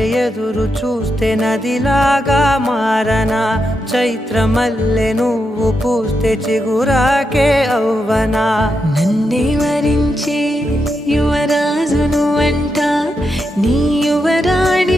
మల్లె ఎదురు చూస్తే నదిలాగా మారనా చైత్రమల్లె నువ్వు పూస్తే చిగురాకే అవ్వనా నన్నే వరించే యువరాజును అంట నీ యువరాణి